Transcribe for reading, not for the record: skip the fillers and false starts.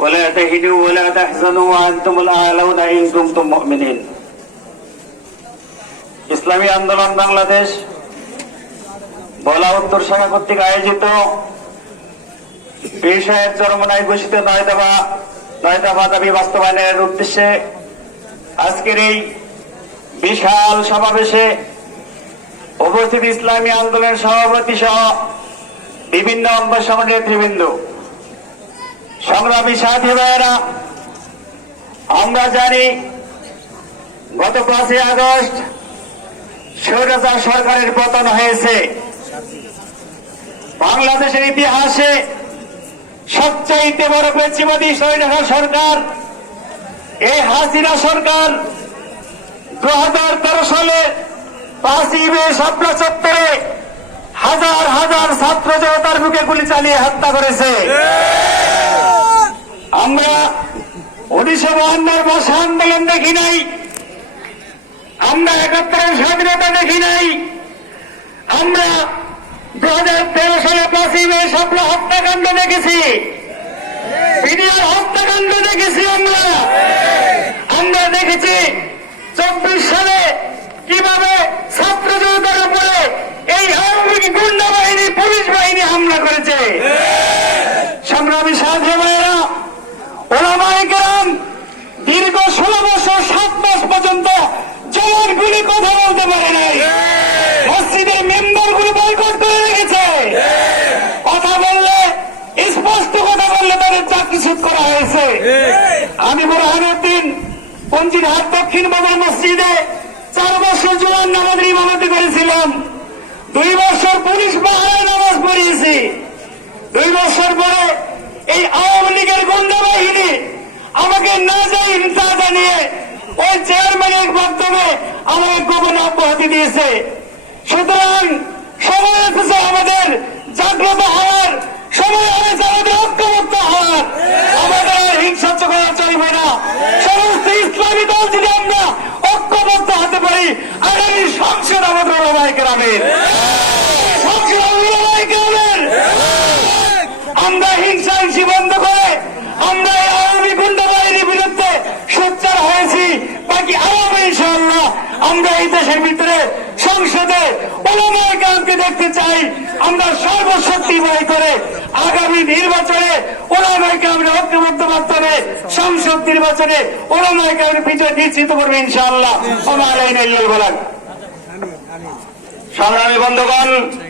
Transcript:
ولا تهنوا ولا تحزنوا وأنتم الأعلون إن كنتم مؤمنين। ইসলামী আন্দোলন বাংলাদেশ বলা উত্তর শাখা কর্তৃক আয়োজিত পীর সাহেব চরমনায় ঘোষিত 9 দফা দাবি বাস্তবায়নের উদ্দেশ্যে আজকের এই বিশাল সমাবেশে উপস্থিত ইসলামী আন্দোলনের সভাপতি সহ বিভিন্ন অঙ্গ সংগঠনের নেতৃবৃন্দ, সংগ্রামী সাথী ভাইয়েরা, আমরা জানি গত 5 আগস্ট স্বৈরাচার সরকারের পতন হয়েছে। বাংলাদেশের ইতিহাসে সবচাইতে বড় পেশিবাদী স্বৈরাচার সরকার এই হাসিনা সরকার 2013 সালে 5ই মে শাপলা চত্বরে হাজার হাজার ছাত্র জনতার বুকে গুলি চালিয়ে হত্যা করেছে। আমরা 1952 ভাষা আন্দোলন দেখি নাই, আমরা 71 স্বাধীনতা দেখি নাই, আমরা 2013 সালে 5ই মে শাপলা হত্যাকাণ্ড দেখেছি, বিডিআর হত্যাকাণ্ড দেখেছি। আমরা দেখেছি 24 সালে কিভাবে ছাত্র জনতার উপরে এই আওয়ামী লীগ গুন্ডা বাহিনী, পুলিশ বাহিনী হামলা করেছে। সংগ্রামী সাথী ভাইয়েরা, ওলামায়ে কেরাম দীর্ঘ 16 বছর 7 মাস পর্যন্ত জবান খুলে কথা বলতে পারে নাই। মসজিদের মেম্বারগুলো বয়কট করে রেখেছে। কথা বললে, স্পষ্ট কথা বললে তাদের চাকরিচ্যুত করা হয়েছে। আমি বুরহানুদ্দিন পঞ্জিরহাট দক্ষিণ বাজার মসজিদে 4 বছর জুমার নামাজের ইমামতি করেছিলাম। 2 বছর পুলিশ পাহারায় নামাজ পড়িয়েছি। 2 বছর পরে এই আওয়ামী লীগের গুন্ডা বাহিনী আমাকে না জানিয়ে ওই চেয়ারম্যানের মাধ্যমে আমাকে গোপন অব্যাহতি দিয়েছে। সুতরাং সময় এসেছে আমাদের জাগ্রত হওয়ার, সময় হয়েছে আমাদের ঐক্যবদ্ধ হওয়ার। আমাদের আর হিংসাত্মক করা চলবে না। সমস্ত ইসলামী দল যদি আমরা ঐক্যবদ্ধ হতে পারি, আগামী সংসদ আমাদের ওলামায়ে কেরামের, সংসদ ওলামায়ে কেরামের। আমরা হিংসা বন্ধ করে আমরা এই আওয়ামী গুন্ডা বাহিনীর বিরুদ্ধে সোচ্চার হয়েছি। বাকি আওয়ামী ইনশাআল্লাহ আমরা এই দেশের ভিতরে সংসদে ওলামায়ে কেরামকে দেখতে চাই। আমরা সর্বশক্তি ব্যয় করে আগামী নির্বাচনে ওলামায়ে কেরামের ঐক্যবদ্ধ মাধ্যমে সংসদ নির্বাচনে ওলামায়ে কেরামের বিজয় নিশ্চিত করবে ইনশাআল্লাহ। সংগ্রামী বন্ধুগণ,